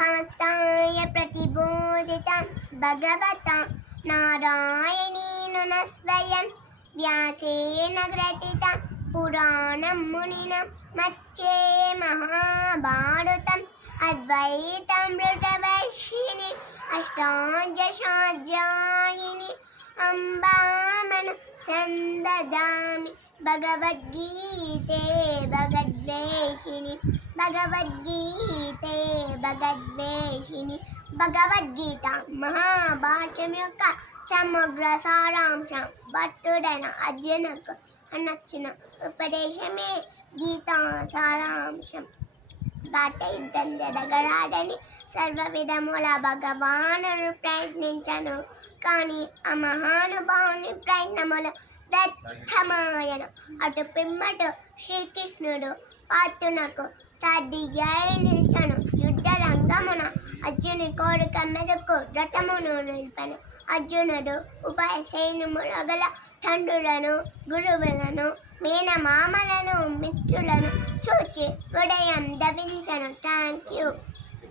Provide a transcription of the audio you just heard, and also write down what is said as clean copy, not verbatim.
కాత్యాయ ప్రతిబోధితం భగవతా నారాయణేన స్వయం వ్యాసేన గ్రథితం పురాణం మునినా మధ్యే మహాభారతం అద్వైతామృతవర్షిణి అష్టాదశాధ్యాయిని అంబామను సందదామి భగవద్గీతే భగద్వేషిణి భగవద్గీతే భగద్వేషిణి. భగవద్గీత మహాభారతం యొక్క సమగ్ర సారాంశం. భక్తుడైన అర్జునకు నచ్చిన ఉపదేశమే గీతా సారాంశం. బాట యుద్ధం జరగరాడని సర్వ విధముల భగవానుడు ప్రయత్నించను, కానీ ఆ మహానుభావుని ప్రయత్నములు వ్యర్థమాయను. అటు పిమ్మట శ్రీకృష్ణుడు పార్థునకు సారథియై నిలిచెను. యుద్ధ రంగమున అర్జుని కోరిక మేరకు రథమును నిలిపెను. అర్జునుడు ఉభయ సైన్యముల గల తండ్రులను, గురువులను, మేనమామలను, మిత్రులను చూచి హృదయం దవించెను. Thank you.